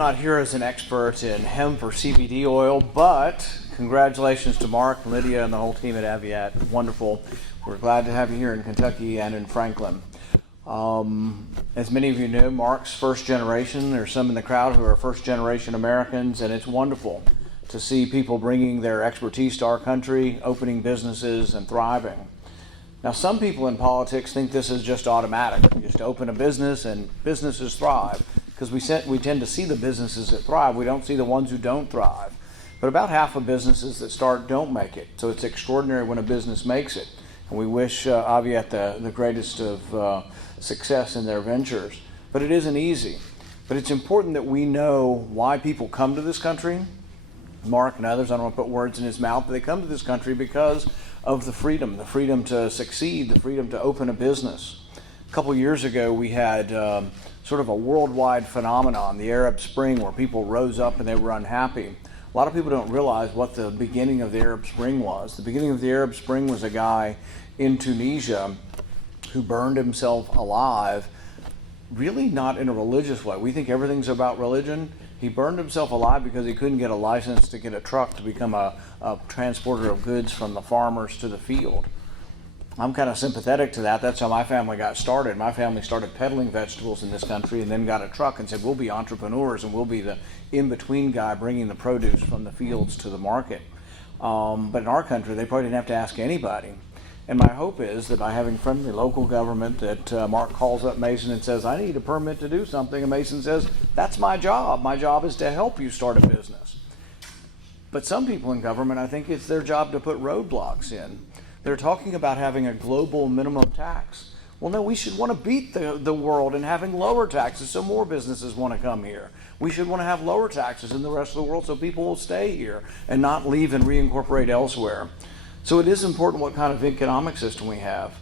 Not here as an expert in hemp or CBD oil, but congratulations to Mark, Lydia, and the whole team at Aviette. Wonderful. We're glad to have you here in Kentucky and in Franklin. As many of you know, Mark's first generation. There's some in the crowd who are first generation Americans, and it's wonderful to see people bringing their expertise to our country, opening businesses, and thriving. Now, some people in politics think this is just automatic. You just open a business and businesses thrive, because we tend to see the businesses that thrive. We don't see the ones who don't thrive. But about half of businesses that start don't make it. So it's extraordinary when a business makes it. And we wish Aviette the greatest of success in their ventures. But it isn't easy. But it's important that we know why people come to this country. Mark and others, I don't want to put words in his mouth, but they come to this country because of the freedom to succeed, the freedom to open a business. A couple years ago, we had sort of a worldwide phenomenon, the Arab Spring, where people rose up and they were unhappy. A lot of people don't realize what the beginning of the Arab Spring was. The beginning of the Arab Spring was a guy in Tunisia who burned himself alive, really not in a religious way. We think everything's about religion. He burned himself alive because he couldn't get a license to get a truck to become a transporter of goods from the farmers to the field. I'm kind of sympathetic to that. That's how my family got started. My family started peddling vegetables in this country and then got a truck and said, we'll be entrepreneurs and we'll be the in-between guy bringing the produce from the fields to the market. But in our country, they probably didn't have to ask anybody. And my hope is that by having friendly local government, that Mark calls up Mason and says, I need a permit to do something. And Mason says, that's my job. My job is to help you start a business. But some people in government, I think it's their job to put roadblocks in. They're talking about having a global minimum tax. Well, no, we should want to beat the world in having lower taxes so more businesses want to come here. We should want to have lower taxes in the rest of the world so people will stay here and not leave and reincorporate elsewhere. So it is important what kind of economic system we have.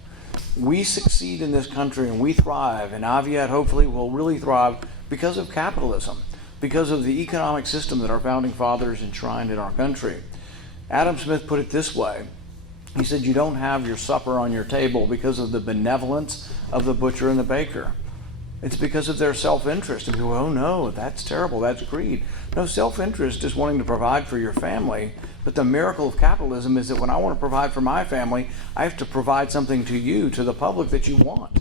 We succeed in this country and we thrive, and Aviette hopefully will really thrive because of capitalism, because of the economic system that our founding fathers enshrined in our country. Adam Smith put it this way. He said, you don't have your supper on your table because of the benevolence of the butcher and the baker. It's because of their self-interest. And people go, oh no, that's terrible, that's greed. No, self-interest is wanting to provide for your family. But the miracle of capitalism is that when I want to provide for my family, I have to provide something to you, to the public that you want.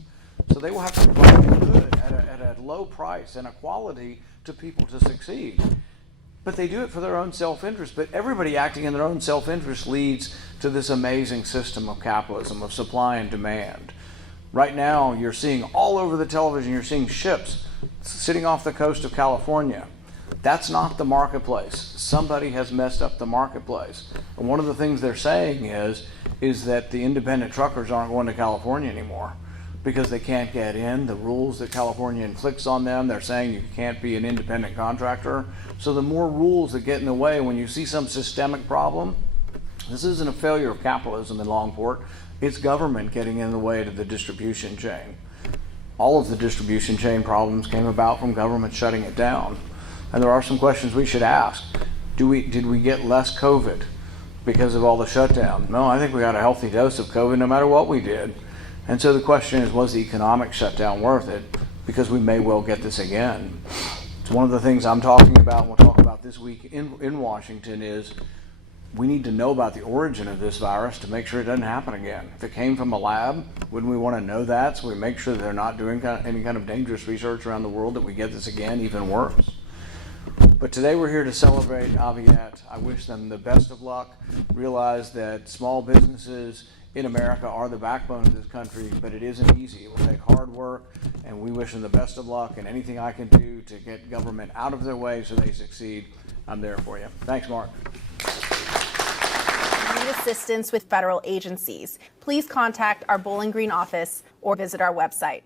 So they will have to provide good at a low price and a quality to people to succeed. But they do it for their own self-interest. But everybody acting in their own self-interest leads to this amazing system of capitalism, of supply and demand. Right now, you're seeing all over the television, you're seeing ships sitting off the coast of California. That's not the marketplace. Somebody has messed up the marketplace. And one of the things they're saying is that the independent truckers aren't going to California anymore because they can't get in. The rules that California inflicts on them, they're saying you can't be an independent contractor. So the more rules that get in the way, when you see some systemic problem, this isn't a failure of capitalism in Longport. It's government getting in the way to the distribution chain. All of the distribution chain problems came about from government shutting it down. And there are some questions we should ask. Did we get less COVID because of all the shutdown? No, I think we got a healthy dose of COVID no matter what we did. And so the question is, was the economic shutdown worth it? Because we may well get this again. It's one of the things I'm talking about, and we'll talk about this week in Washington, is we need to know about the origin of this virus to make sure it doesn't happen again. If it came from a lab, wouldn't we want to know that so we make sure they're not doing any kind of dangerous research around the world that we get this again, even worse? But today we're here to celebrate Aviette. I wish them the best of luck. Realize that small businesses in America are the backbone of this country, but it isn't easy. It will take hard work, and we wish them the best of luck, and anything I can do to get government out of their way so they succeed, I'm there for you. Thanks, Mark. Need assistance with federal agencies, please contact our Bowling Green office or visit our website.